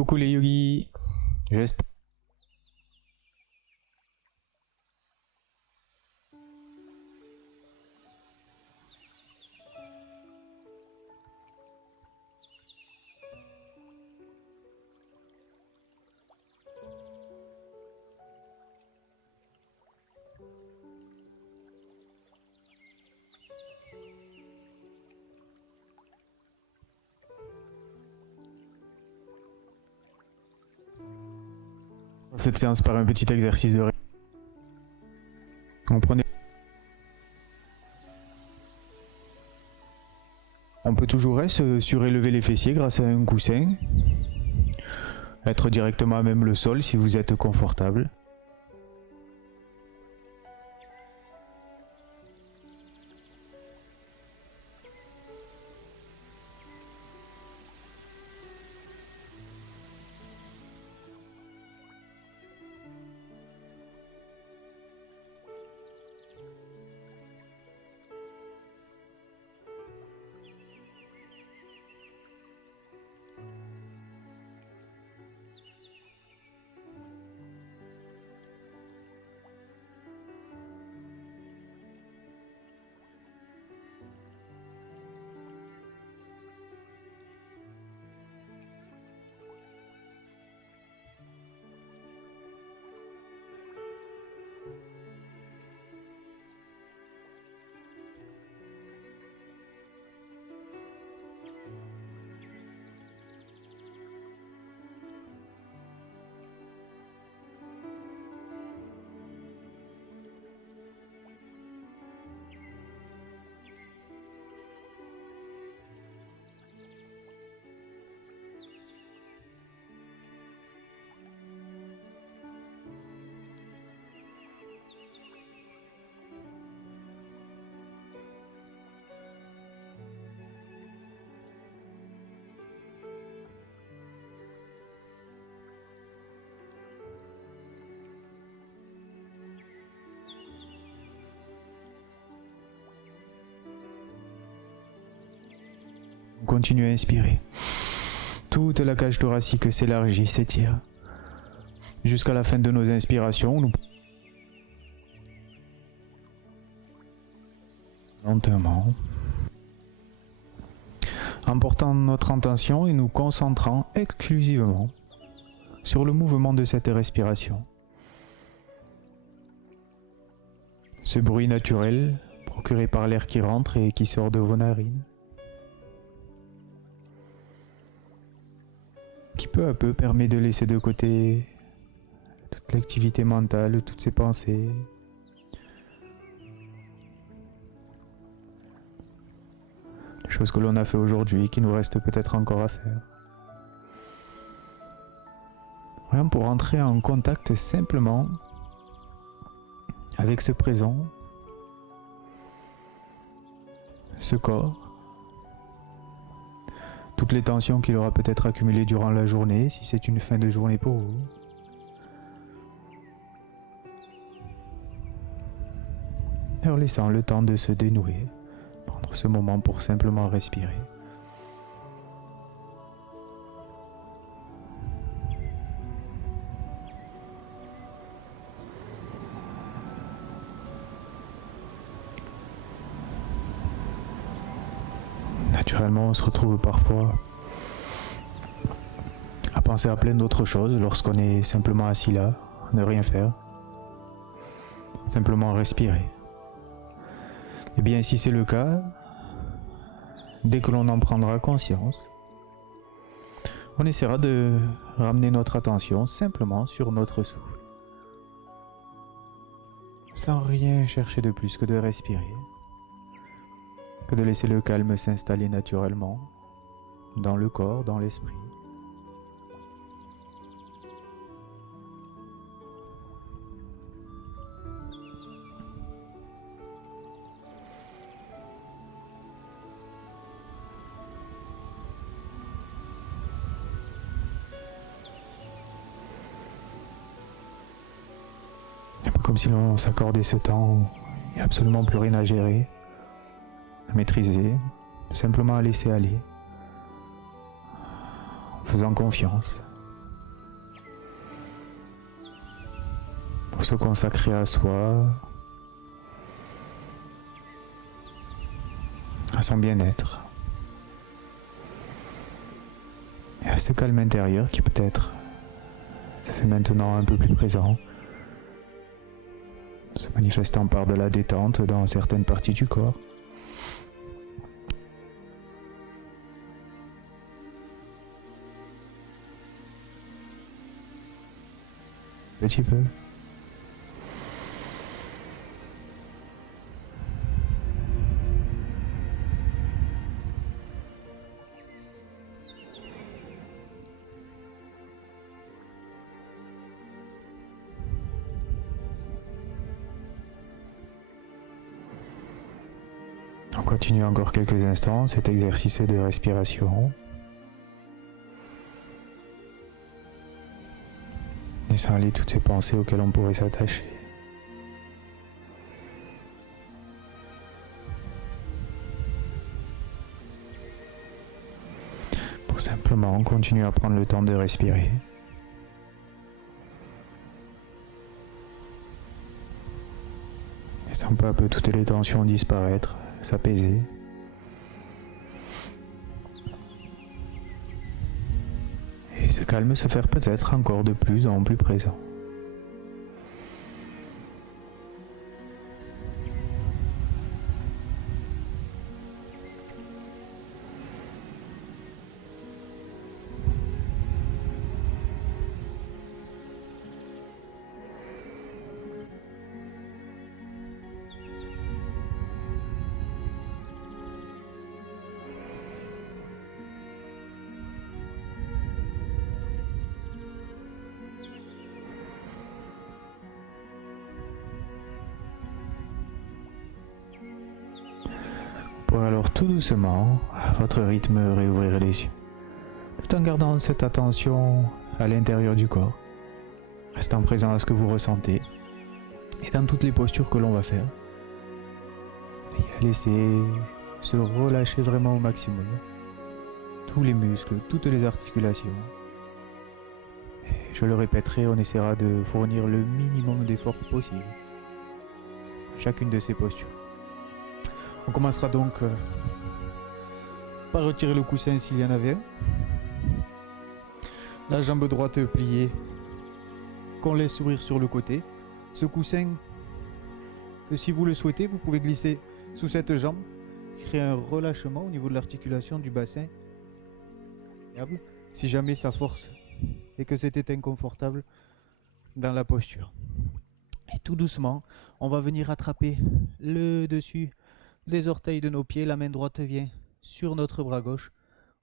Coucou les yogis, j'espère. Cette séance par un petit exercice de On peut toujours surélever les fessiers grâce à un coussin. Être directement à même le sol si vous êtes confortable. Continuez à inspirer. Toute la cage thoracique s'élargit, s'étire. Jusqu'à la fin de nos inspirations, nous lentement, en portant notre intention et nous concentrant exclusivement sur le mouvement de cette respiration. Ce bruit naturel procuré par l'air qui rentre et qui sort de vos narines, qui peu à peu permet de laisser de côté toute l'activité mentale, toutes ces pensées. Les choses que l'on a fait aujourd'hui, qui nous restent peut-être encore à faire. Rien pour entrer en contact simplement avec ce présent, ce corps, toutes les tensions qu'il aura peut-être accumulées durant la journée, si c'est une fin de journée pour vous. Et en laissant le temps de se dénouer, prendre ce moment pour simplement respirer. Naturellement, on se retrouve parfois à penser à plein d'autres choses lorsqu'on est simplement assis là, à ne rien faire, simplement respirer. Et bien, si c'est le cas, dès que l'on en prendra conscience, on essaiera de ramener notre attention simplement sur notre souffle, sans rien chercher de plus que de respirer. Que de laisser le calme s'installer naturellement dans le corps, dans l'esprit. Un peu comme si l'on s'accordait ce temps où il n'y a absolument plus rien à gérer, à maîtriser, simplement à laisser aller, en faisant confiance, pour se consacrer à soi, à son bien-être, et à ce calme intérieur qui peut-être se fait maintenant un peu plus présent, se manifestant par de la détente dans certaines parties du corps. Petit peu. On continue encore quelques instants cet exercice de respiration. Laissant aller toutes ces pensées auxquelles on pourrait s'attacher. Pour simplement continuer à prendre le temps de respirer. Laissant peu à peu toutes les tensions disparaître, s'apaiser. Et ce calme se faire peut-être encore de plus en plus présent. Pour alors tout doucement, à votre rythme, réouvrir les yeux, tout en gardant cette attention à l'intérieur du corps, restant présent à ce que vous ressentez et dans toutes les postures que l'on va faire. Et laissez se relâcher vraiment au maximum, tous les muscles, toutes les articulations. Et je le répéterai, on essaiera de fournir le minimum d'efforts possible, chacune de ces postures. On commencera donc par retirer le coussin s'il y en avait un. La jambe droite pliée, qu'on laisse s'ouvrir sur le côté. Ce coussin, que si vous le souhaitez, vous pouvez glisser sous cette jambe, créer un relâchement au niveau de l'articulation du bassin. Si jamais ça force et que c'était inconfortable dans la posture. Et tout doucement, on va venir attraper le dessus des orteils de nos pieds, la main droite vient sur notre bras gauche,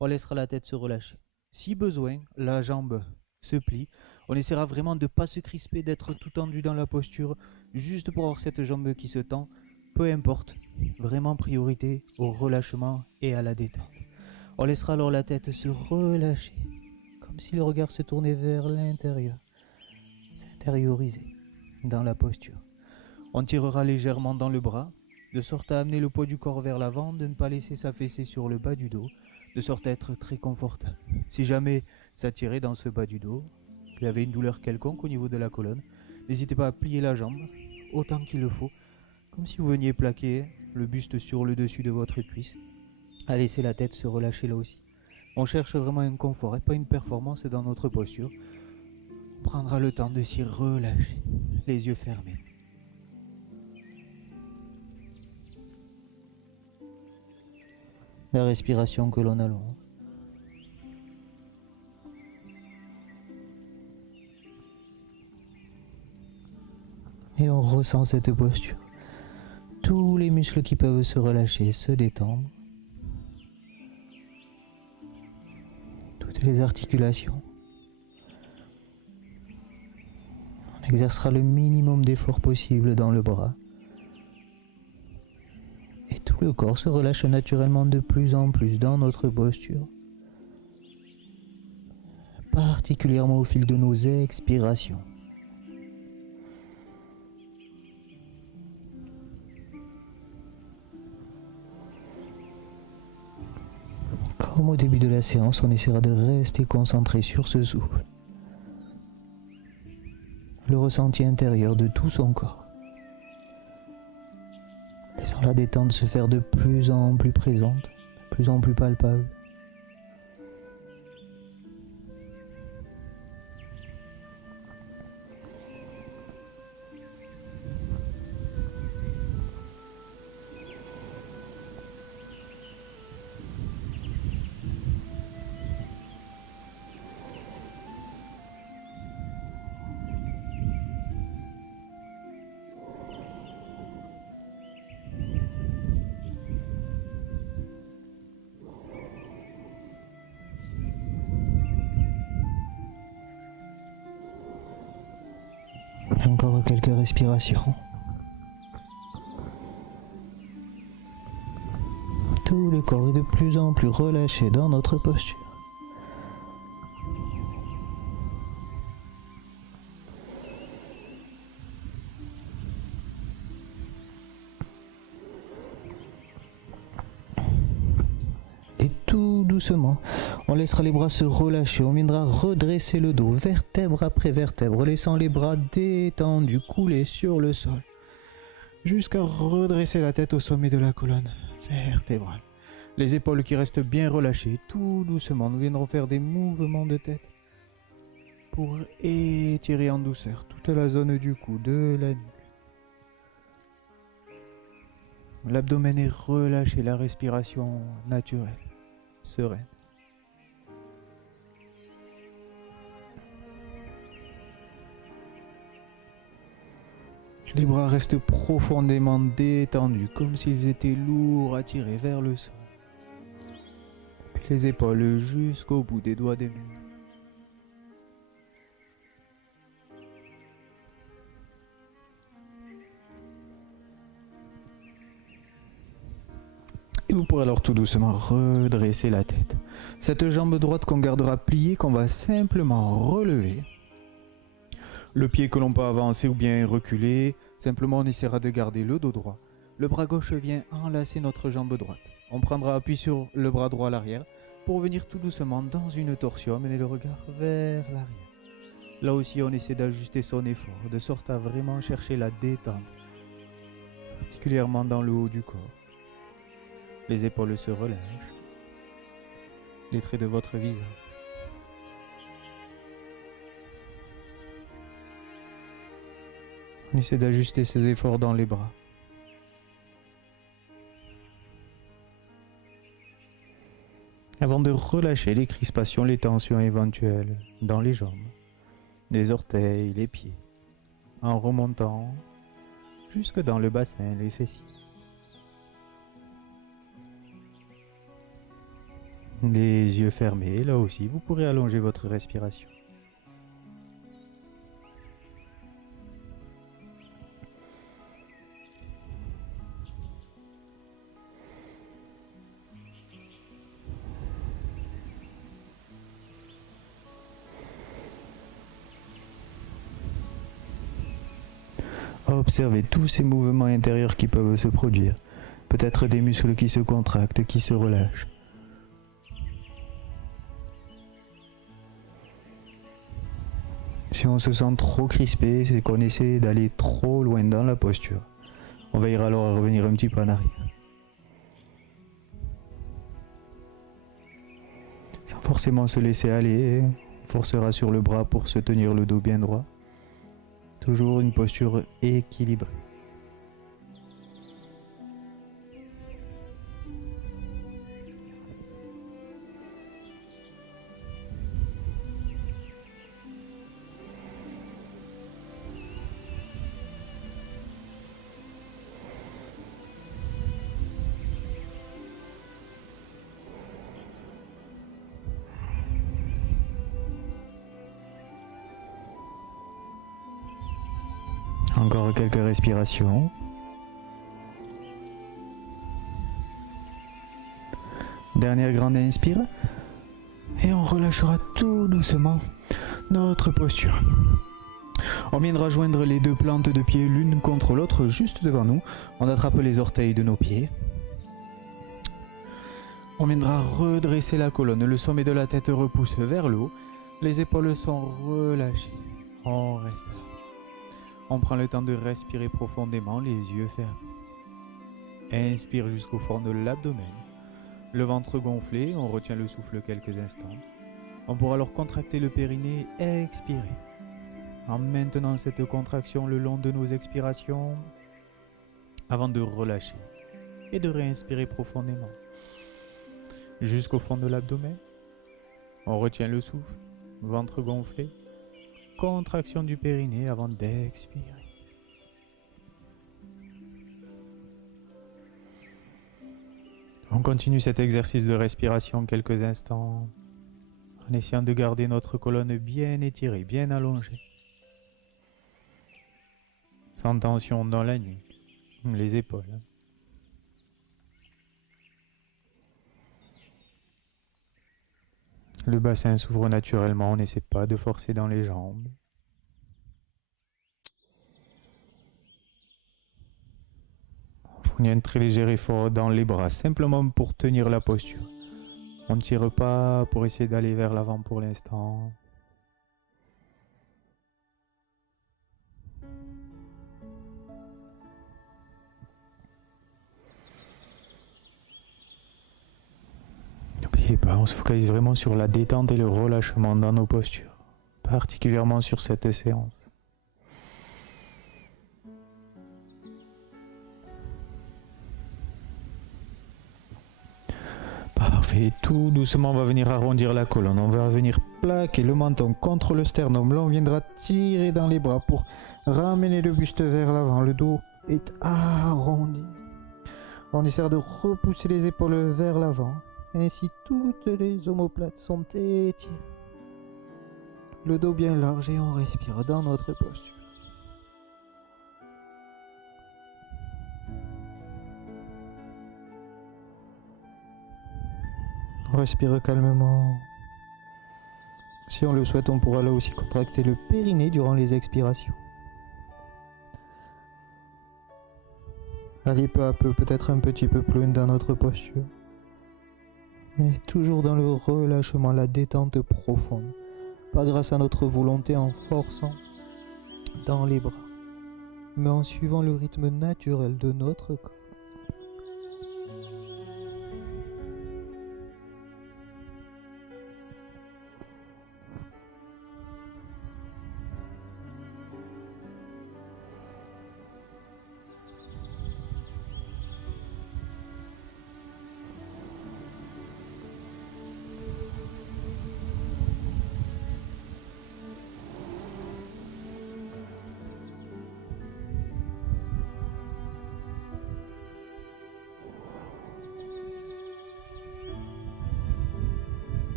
on laissera la tête se relâcher. Si besoin, la jambe se plie, on essaiera vraiment de ne pas se crisper, d'être tout tendu dans la posture, juste pour avoir cette jambe qui se tend, peu importe, vraiment priorité au relâchement et à la détente. On laissera alors la tête se relâcher, comme si le regard se tournait vers l'intérieur, s'intérioriser dans la posture. On tirera légèrement dans le bras, de sorte à amener le poids du corps vers l'avant, de ne pas laisser s'affaisser sur le bas du dos, de sorte à être très confortable. Si jamais ça tirait dans ce bas du dos, qu'il y avait une douleur quelconque au niveau de la colonne, n'hésitez pas à plier la jambe autant qu'il le faut, comme si vous veniez plaquer le buste sur le dessus de votre cuisse, à laisser la tête se relâcher là aussi. On cherche vraiment un confort et pas une performance dans notre posture. On prendra le temps de s'y relâcher, les yeux fermés. La respiration que l'on allonge. Et on ressent cette posture. Tous les muscles qui peuvent se relâcher, se détendre. Toutes les articulations. On exercera le minimum d'effort possible dans le bras. Et tout le corps se relâche naturellement de plus en plus dans notre posture. Particulièrement au fil de nos expirations. Comme au début de la séance, on essaiera de rester concentré sur ce souffle. le ressenti intérieur de tout son corps. Laissant la détente se faire de plus en plus présente, de plus en plus palpable. Encore quelques respirations. Tout le corps est de plus en plus relâché dans notre posture. Et tout doucement, on laissera les bras se relâcher, on viendra redresser le dos, vertèbre après vertèbre, laissant les bras détendus couler sur le sol, jusqu'à redresser la tête au sommet de la colonne vertébrale. Les épaules qui restent bien relâchées, tout doucement, nous viendrons faire des mouvements de tête pour étirer en douceur toute la zone du cou, de la nuque. L'abdomen est relâché, la respiration naturelle, sereine. Les bras restent profondément détendus, comme s'ils étaient lourds à tirer vers le sol. Puis les épaules jusqu'au bout des doigts des mains. Et vous pourrez alors tout doucement redresser la tête. Cette jambe droite qu'on gardera pliée, qu'on va simplement relever. Le pied que l'on peut avancer ou bien reculer, simplement on essaiera de garder le dos droit. Le bras gauche vient enlacer notre jambe droite. On prendra appui sur le bras droit à l'arrière pour venir tout doucement dans une torsion, mener le regard vers l'arrière. Là aussi on essaie d'ajuster son effort, de sorte à vraiment chercher la détente, particulièrement dans le haut du corps. Les épaules se relâchent, les traits de votre visage. On essaie d'ajuster ses efforts dans les bras. Avant de relâcher les crispations, les tensions éventuelles dans les jambes, les orteils, les pieds, en remontant jusque dans le bassin, les fessiers. Les yeux fermés, là aussi, vous pourrez allonger votre respiration. Observez tous ces mouvements intérieurs qui peuvent se produire. Peut-être des muscles qui se contractent, qui se relâchent. Si on se sent trop crispé, c'est qu'on essaie d'aller trop loin dans la posture. On veillera alors à revenir un petit peu en arrière. Sans forcément se laisser aller, on forcera sur le bras pour se tenir le dos bien droit. Toujours une posture équilibrée. Encore quelques respirations. Dernière grande inspire. Et on relâchera tout doucement notre posture. On viendra joindre les deux plantes de pied l'une contre l'autre juste devant nous. On attrape les orteils de nos pieds. On viendra redresser la colonne. Le sommet de la tête repousse vers le haut. Les épaules sont relâchées. On reste là. On prend le temps de respirer profondément, les yeux fermés. Inspire jusqu'au fond de l'abdomen. Le ventre gonflé, on retient le souffle quelques instants. On pourra alors contracter le périnée et expirer. En maintenant cette contraction le long de nos expirations, avant de relâcher et de réinspirer profondément. Jusqu'au fond de l'abdomen, on retient le souffle, ventre gonflé, contraction du périnée avant d'expirer. On continue cet exercice de respiration quelques instants en essayant de garder notre colonne bien étirée, bien allongée. Sans tension dans la nuque, les épaules. Le bassin s'ouvre naturellement, on n'essaie pas de forcer dans les jambes. On fournit un très léger effort dans les bras, simplement pour tenir la posture. On ne tire pas pour essayer d'aller vers l'avant pour l'instant. N'oubliez pas, on se focalise vraiment sur la détente et le relâchement dans nos postures, particulièrement sur cette séance. Parfait, tout doucement on va venir arrondir la colonne, on va venir plaquer le menton contre le sternum, là on viendra tirer dans les bras pour ramener le buste vers l'avant, le dos est arrondi. On essaie de repousser les épaules vers l'avant, ainsi toutes les omoplates sont étirées. Le dos bien large et on respire dans notre posture. On respire calmement. Si on le souhaite, on pourra là aussi contracter le périnée durant les expirations. Allez peu à peu, peut-être un petit peu plus loin dans notre posture. Mais toujours dans le relâchement, la détente profonde. Pas grâce à notre volonté en forçant dans les bras, mais en suivant le rythme naturel de notre corps.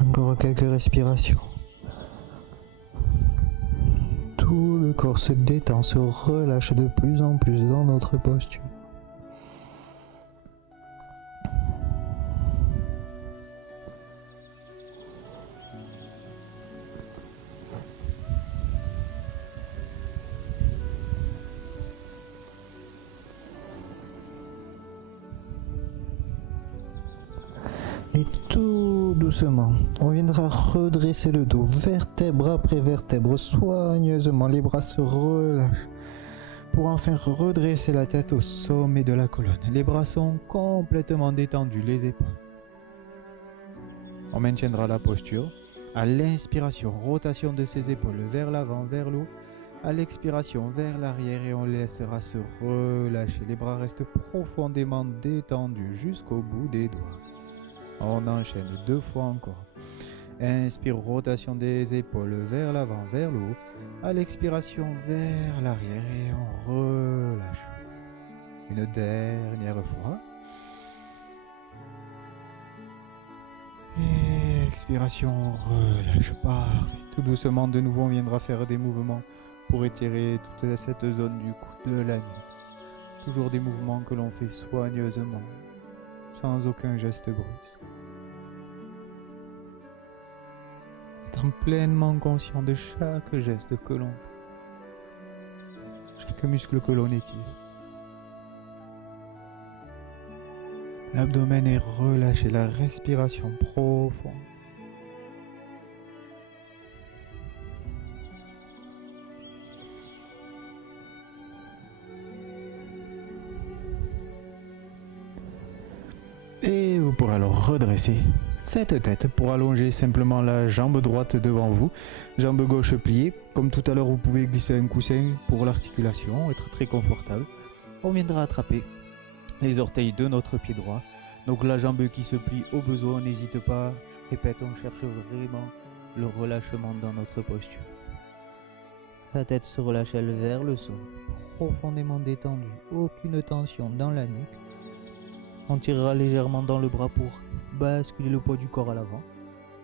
Encore quelques respirations. Tout le corps se détend, se relâche de plus en plus dans notre posture. Et tout doucement, on viendra redresser le dos, vertèbre après vertèbre, soigneusement. Les bras se relâchent pour enfin redresser la tête au sommet de la colonne. Les bras sont complètement détendus, les épaules. On maintiendra la posture. À l'inspiration, rotation de ses épaules vers l'avant, vers le haut. À l'expiration, vers l'arrière et on laissera se relâcher. Les bras restent profondément détendus jusqu'au bout des doigts. On enchaîne 2 fois encore. Inspire, rotation des épaules vers l'avant, vers le haut. À l'expiration, vers l'arrière et on relâche. Une dernière fois. Et expiration, on relâche. Parfait. Tout doucement, de nouveau, on viendra faire des mouvements pour étirer toute cette zone du cou, de la nuque. Toujours des mouvements que l'on fait soigneusement, sans aucun geste brusque. Étant pleinement conscient de chaque geste que l'on fait, chaque muscle que l'on étire. L'abdomen est relâché, la respiration profonde. redresser cette tête pour allonger simplement la jambe droite devant vous, jambe gauche pliée. Comme tout à l'heure, vous pouvez glisser un coussin pour l'articulation, être très confortable. On viendra attraper les orteils de notre pied droit. Donc la jambe qui se plie au besoin, n'hésite pas. Je répète, on cherche vraiment le relâchement dans notre posture. La tête se relâche elle vers le sol, profondément détendue, aucune tension dans la nuque. On tirera légèrement dans le bras pour basculer le poids du corps à l'avant.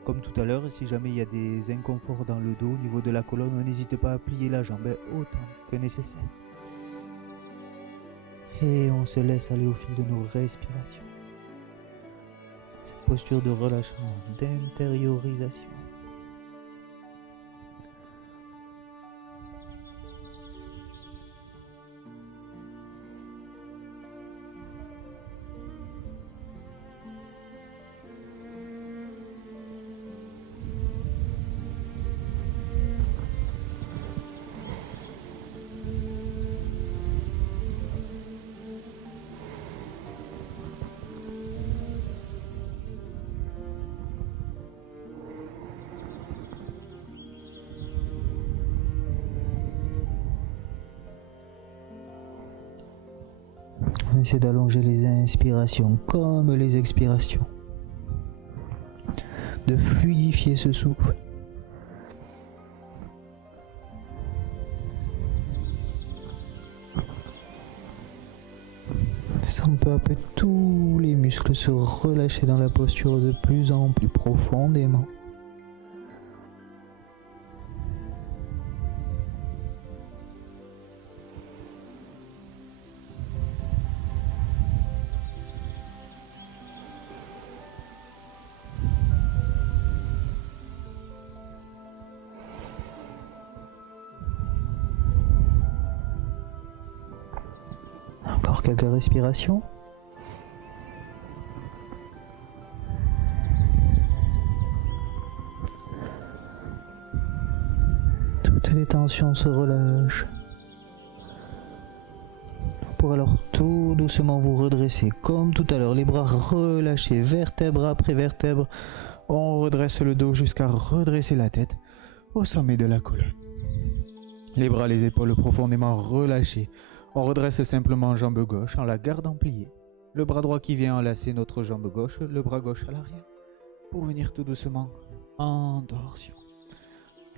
Comme tout à l'heure, si jamais il y a des inconforts dans le dos au niveau de la colonne, n'hésitez pas à plier la jambe autant que nécessaire. Et on se laisse aller au fil de nos respirations. Cette posture de relâchement, d'intériorisation. On essaie d'allonger les inspirations comme les expirations, de fluidifier ce souffle. Laissant peu à peu tous les muscles se relâcher dans la posture de plus en plus profondément. Encore quelques respirations. Toutes les tensions se relâchent. Pour alors tout doucement vous redresser comme tout à l'heure, les bras relâchés, vertèbre après vertèbre. On redresse le dos jusqu'à redresser la tête au sommet de la colonne. Les bras, les épaules profondément relâchés. On redresse simplement jambe gauche en la gardant pliée. Le bras droit qui vient enlacer notre jambe gauche, le bras gauche à l'arrière, pour venir tout doucement en torsion.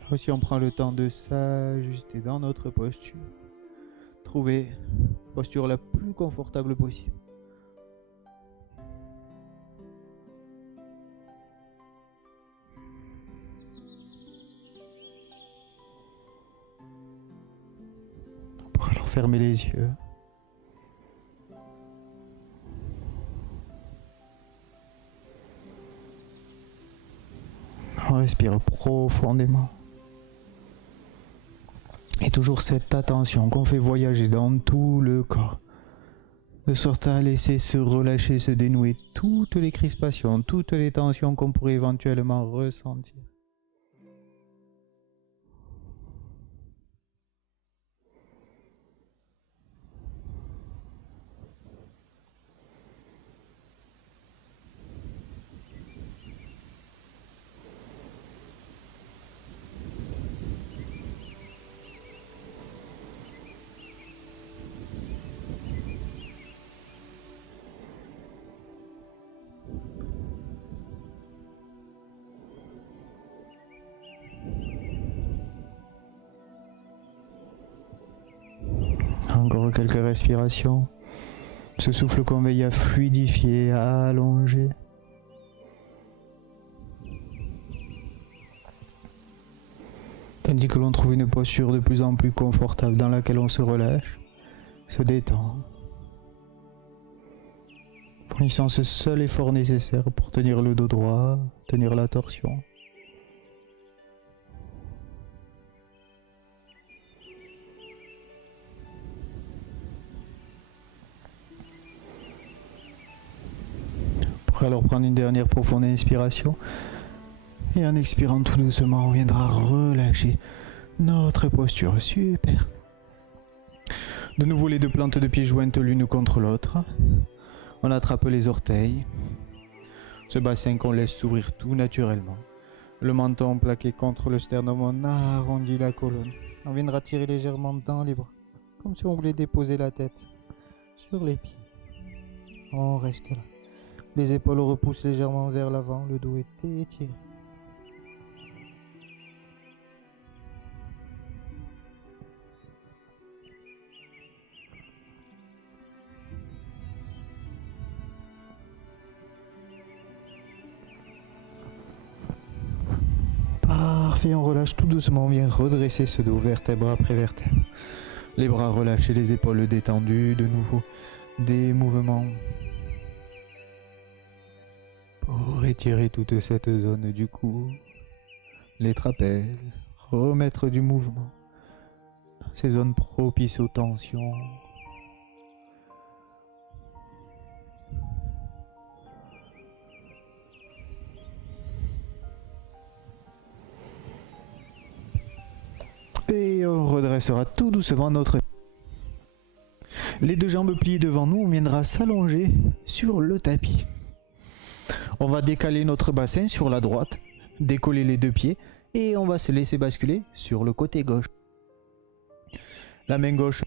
Là aussi, on prend le temps de s'ajuster dans notre posture. Trouver la posture la plus confortable possible. Alors fermez les yeux. On respire profondément. Et toujours cette attention qu'on fait voyager dans tout le corps. De sorte à laisser se relâcher, se dénouer toutes les crispations, toutes les tensions qu'on pourrait éventuellement ressentir. Encore quelques respirations. Ce souffle qu'on veille à fluidifier, à allonger. Tandis que l'on trouve une posture de plus en plus confortable dans laquelle on se relâche, se détend. Fournissant ce seul effort nécessaire pour tenir le dos droit, tenir la torsion. Alors prendre une dernière profonde inspiration et en expirant tout doucement on viendra relâcher notre posture. Super. De nouveau les deux plantes de pied jointes l'une contre l'autre. On attrape les orteils. Ce bassin qu'on laisse s'ouvrir tout naturellement. Le menton plaqué contre le sternum, on arrondit la colonne. On viendra tirer légèrement dans les bras, comme si on voulait déposer la tête sur les pieds. On reste là. Les épaules repoussent légèrement vers l'avant, le dos est étiré. Parfait, on relâche tout doucement, on vient redresser ce dos, vertèbre après vertèbre. Les bras relâchés, les épaules détendues, de nouveau des mouvements pour étirer toute cette zone du cou, les trapèzes, remettre du mouvement, ces zones propices aux tensions. Et on redressera tout doucement notre... Les deux jambes pliées devant nous, on viendra s'allonger sur le tapis. On va décaler notre bassin sur la droite, décoller les deux pieds et on va se laisser basculer sur le côté gauche. La main gauche.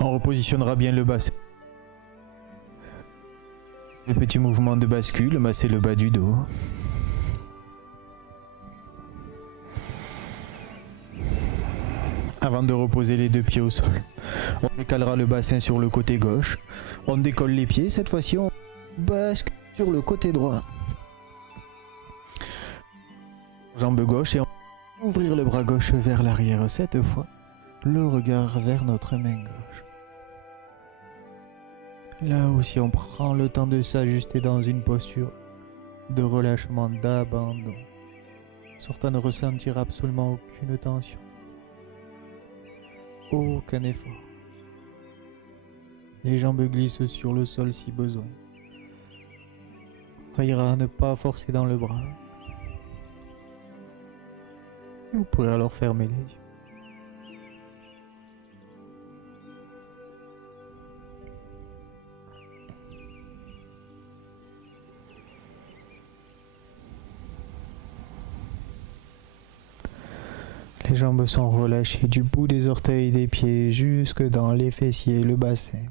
On repositionnera bien le bassin. Les petits mouvements de bascule, masser le bas du dos. avant de reposer les deux pieds au sol. On décalera le bassin sur le côté gauche. On décolle les pieds. Cette fois-ci, on bascule sur le côté droit. Jambe gauche et on va ouvrir le bras gauche vers l'arrière. Cette fois, le regard vers notre main gauche. Là aussi, on prend le temps de s'ajuster dans une posture de relâchement, d'abandon, sortant de ressentir absolument aucune tension. Aucun effort. Les jambes glissent sur le sol si besoin. Veillera à ne pas forcer dans le bras. Vous pourrez alors fermer les yeux. Les jambes sont relâchées du bout des orteils des pieds jusque dans les fessiers et le bassin.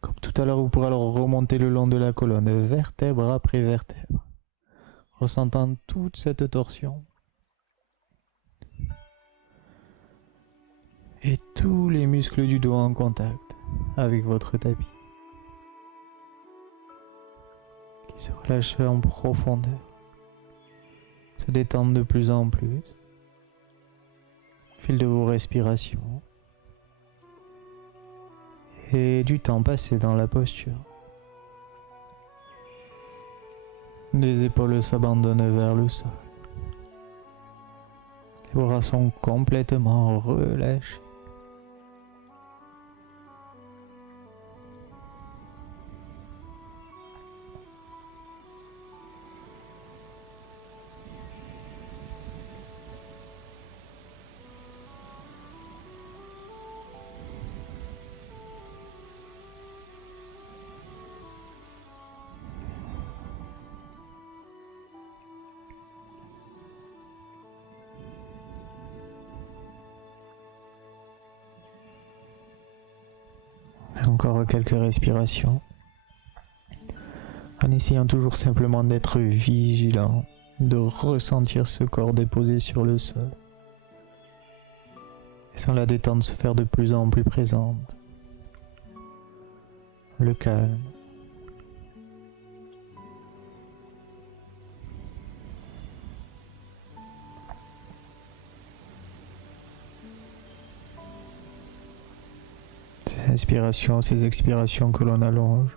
Comme tout à l'heure, vous pourrez alors remonter le long de la colonne, vertèbre après vertèbre, ressentant toute cette torsion. Et tous les muscles du dos en contact avec votre tapis, qui se relâchent en profondeur, se détendent de plus en plus au fil de vos respirations et du temps passé dans la posture. Les épaules s'abandonnent vers le sol. Les bras sont complètement relâchés. Encore quelques respirations, en essayant toujours simplement d'être vigilant, de ressentir ce corps déposé sur le sol, et sans la détente se faire de plus en plus présente. Le calme. Ces inspirations, ces expirations que l'on allonge.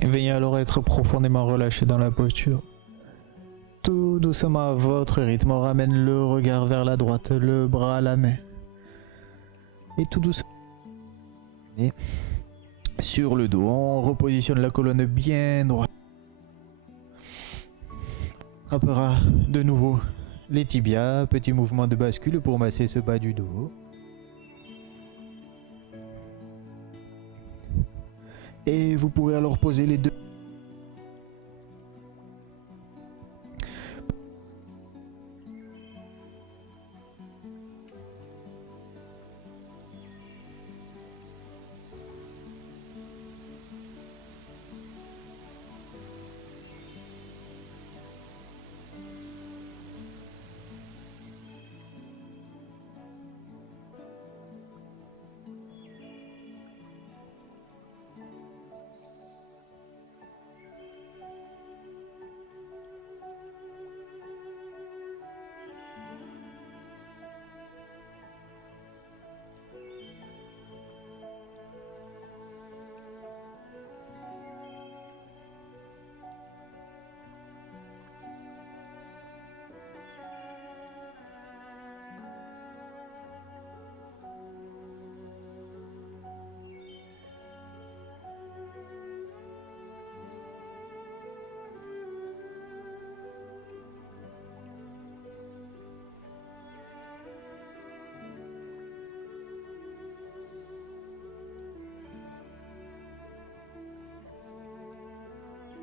Et veuillez alors être profondément relâché dans la posture. Tout doucement à votre rythme, on ramène le regard vers la droite, le bras à la main. Et tout doucement. Et sur le dos, on repositionne la colonne bien droite. On attrapera de nouveau les tibias, petit mouvement de bascule pour masser ce bas du dos. Et vous pourrez alors poser les deux.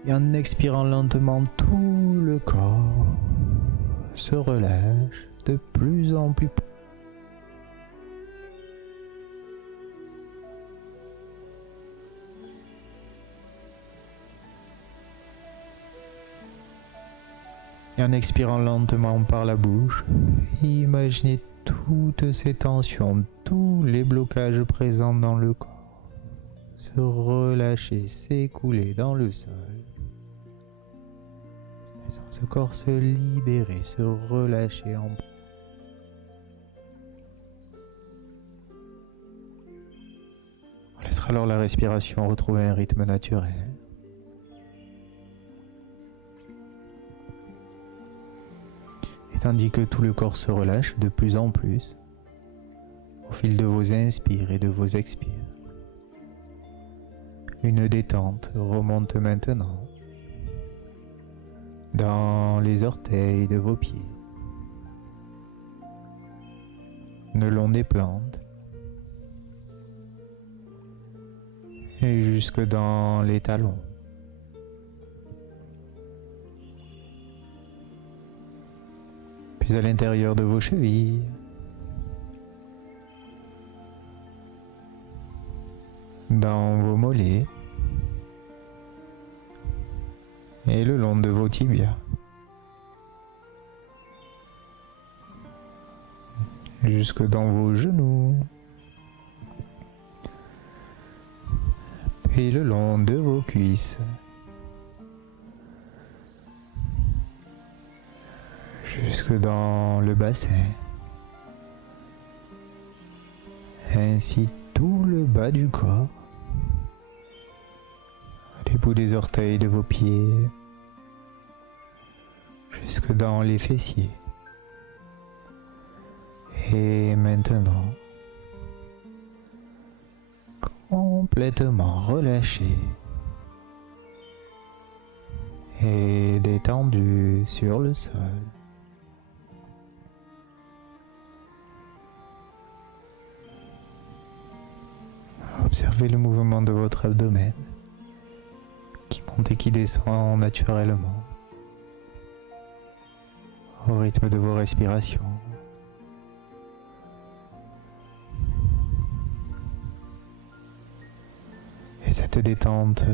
Et en expirant lentement, tout le corps se relâche de plus en plus. Et en expirant lentement par la bouche, imaginez toutes ces tensions, tous les blocages présents dans le corps se relâcher, s'écouler dans le sol. Laissant ce corps se libérer, se relâcher en On laissera alors la respiration retrouver un rythme naturel. Et tandis que tout le corps se relâche de plus en plus, au fil de vos inspires et de vos expires, une détente remonte maintenant dans les orteils de vos pieds, le long des plantes, et jusque dans les talons. Puis à l'intérieur de vos chevilles, dans vos mollets et le long de vos tibias. Jusque dans vos genoux. Puis le long de vos cuisses. Jusque dans le bassin. Ainsi tout le bas du corps. Les bouts des orteils de vos pieds. Jusque dans les fessiers. Et maintenant, complètement relâché et détendu sur le sol. Observez le mouvement de votre abdomen qui monte et qui descend naturellement au rythme de vos respirations. Et cette détente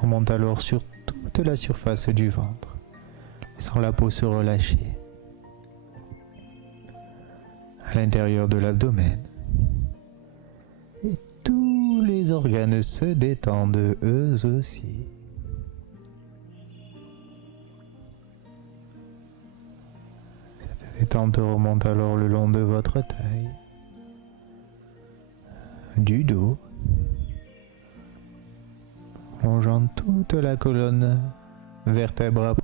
remonte alors sur toute la surface du ventre, laissant la peau se relâcher. À l'intérieur de l'abdomen. Et tous les organes se détendent eux aussi. Cette détente remonte alors le long de votre taille, du dos, longeant toute la colonne vertébrale.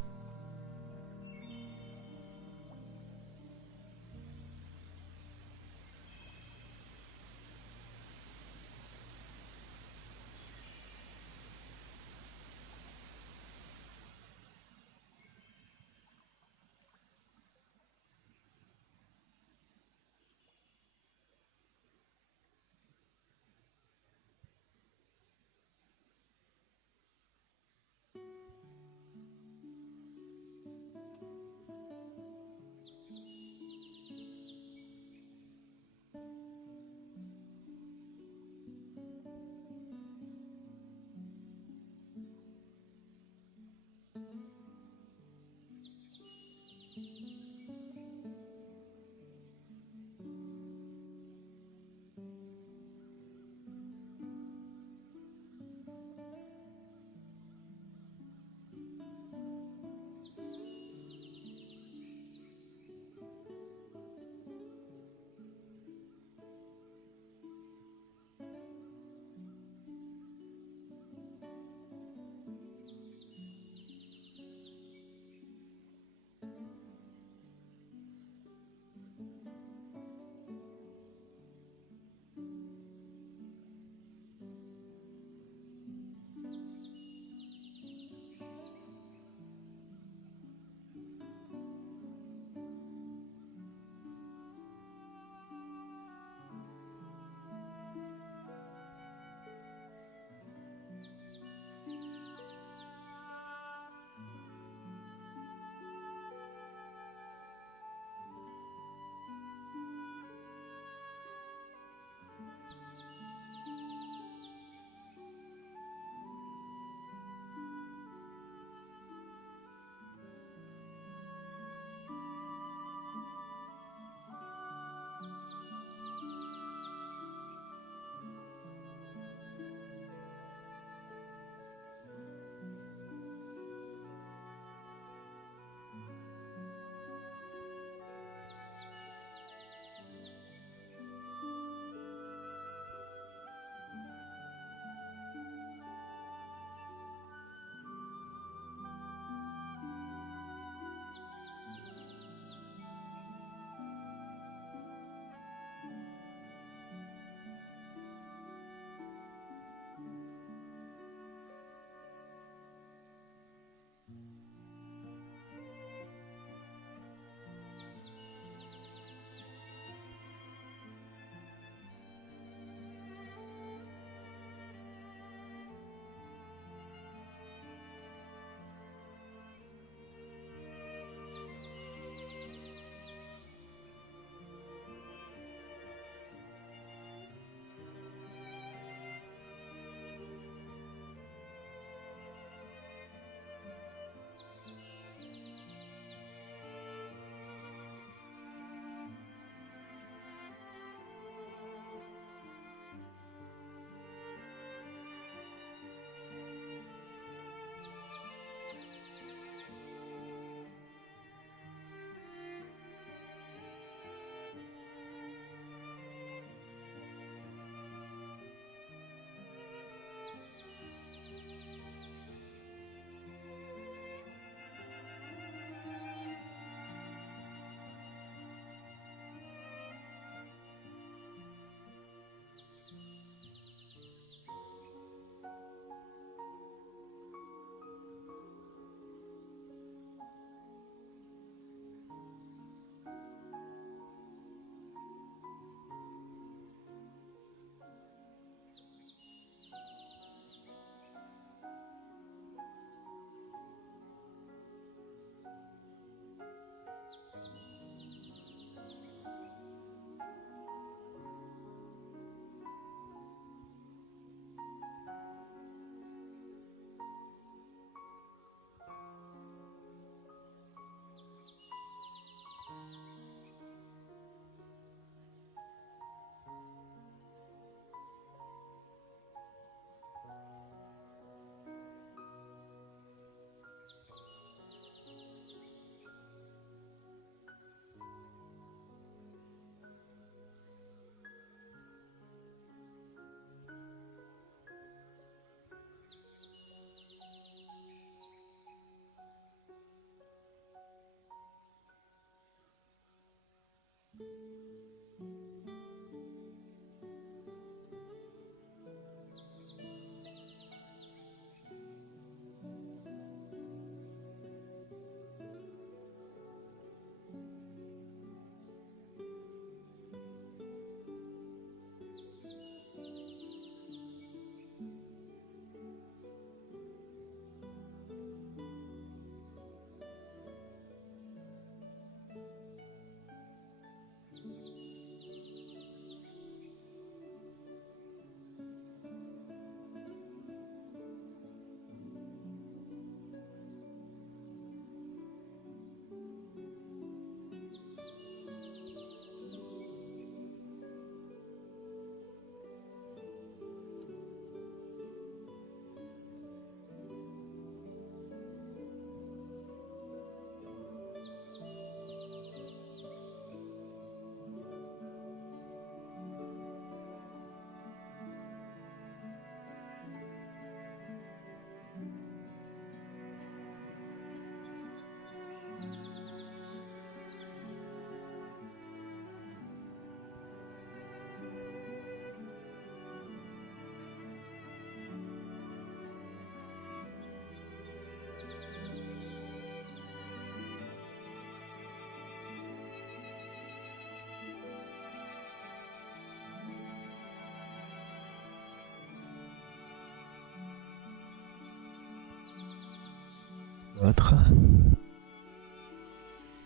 L'autre.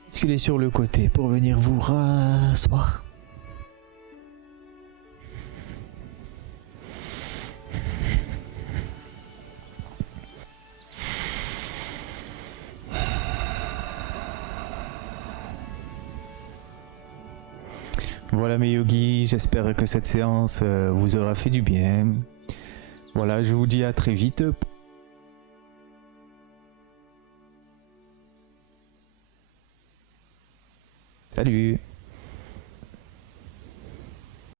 Basculez sur le côté pour venir vous rasseoir. Voilà mes yogis, j'espère que cette séance vous aura fait du bien. Voilà, je vous dis à très vite. Salut!